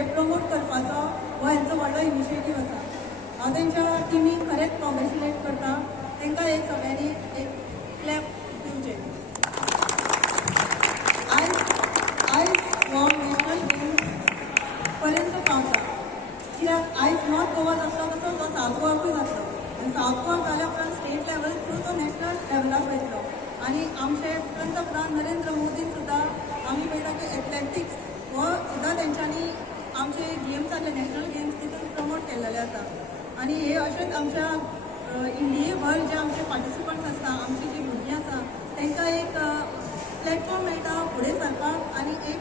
हे प्रमोट करपाचो हो हेंचो व्हडलो इनिशिएटीव आसा। हांव तेंच्या टिमीक खरेंच कॉंग्रॅच्युलेट करता। तांकां एक सगळ्यांनी एक क्लॅप दिवचें। आयज हो नॅशनल गेम्स पर्यंत पावता, कित्याक आयज नॉर्थ गोवा जातलो तसो तो सावथ गोवाकूय जातलो आनी सावथ गोवा जाल्या उपरांत स्टेट लेवल थ्रू तो नॅशनल लेवलाक वयतलो। आनी आमचे पंतप्रधान नरेंद्र मोदीन सुद्दां आमी पळयता की एथलेटिक्स हो सुद्दां तेंच्यांनी आमचे गेम्स जाल्ले नॅशनल गेम्स तितून प्रमोट केल्लेले आसा। आनी हे अशेंच आमच्या इंडिये भर जे आमचे पार्टिसिपंट्स आसता, आमची जी भुरगीं आसा तांकां एक प्लॅटफॉर्म मेळटा फुडें सरपाक आनी एक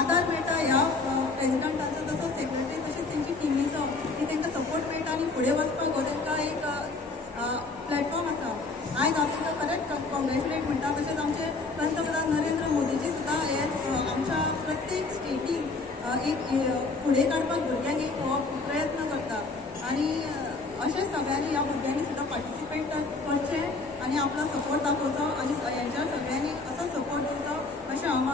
आदार मेळटा ह्या प्रेजिडंटाचो तसोच सेक्रेटरी तशेंच तेंची टिमीचो की तांकां सपोर्ट मेळटा आनी फुडें वचपाक हो तांकां एक प्लॅटफॉर्म आसा। आयज हांव तांकां खरेंच कॉंग्रॅच्युलेट म्हणटा। तशेंच आमचे पंतप्रधान नरेंद्र मोदीजी सुद्दां हे आमच्या प्रत्येक स्टेटीक एक फुडें काडपाक भुरग्यांक एक हो प्रयत्न करता आनी अशेंच सगळ्यांनी ह्या भुरग्यांनी सुद्दां पार्टिसिपेट करचें आनी आपलो सपोर्ट दाखोवचो आनी हेंच्या सगळ्यांनी असो सपोर्ट दिवचो अशें हांव